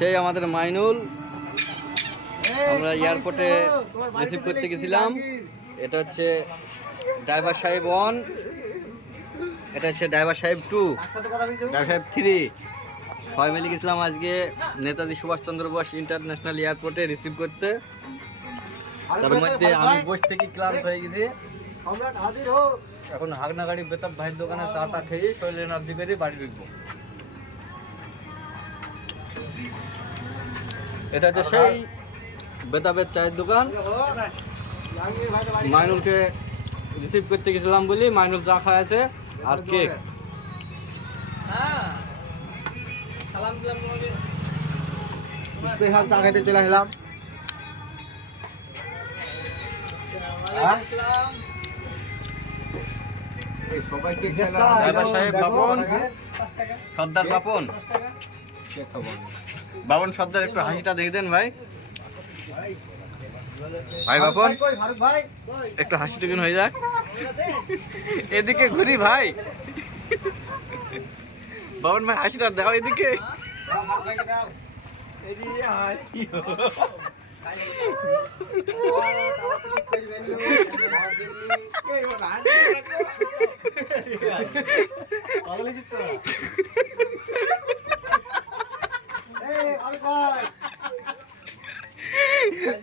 সেই আমাদের মাইনুল, আমরা এয়ারপোর্টে রিসিভ করতে গেছিলাম। এটা হচ্ছে ড্রাইভার সাহেব 1, এটা হচ্ছে ড্রাইভার সাহেব 2, ড্রাইভার সাহেব 3। সবাই মিলে গেছিলাম আজকে নেতাজি সুভাষচন্দ্র বোস ইন্টারন্যাশনাল এয়ারপোর্টে রিসিভ করতে। তার মধ্যে আমি বসে থেকে ক্লান্ত হয়ে গেছি। এখন হাগনা গাড়ি বেতাব ভাইয়ের দোকানে চাটা খেয়ে শরীর এনার্জি করে বাড়ি ঢুকবো। এটা হচ্ছে সেই বেতাবের চায়ের দোকান। মাইনুলকে রিসিভ করতে গেছিলাম বলি মাইনুল চা খাওয়াছে আর কেক। স্পেশাল চা খাইতে চলে আসলাম। ড্রাইভার সাহেব বাপন, সর্দার বাপন, বাপন সর্দার একটু হাসিটা দেখে দেন ভাই। ভাই বাপন একটু হাসি টুকুন হয়ে যাক, এদিকে ঘুরি ভাই। বাপন ভাই হাসিটা দেখাও এদিকে।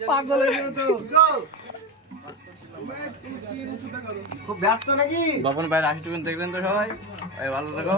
পাগল হয়ে যাবে তো। খুব ব্যস্ত নাকি? বাপন ভাইয়ের হাসি টুকুন দেখবেন তো সবাই। ভালো থাকো।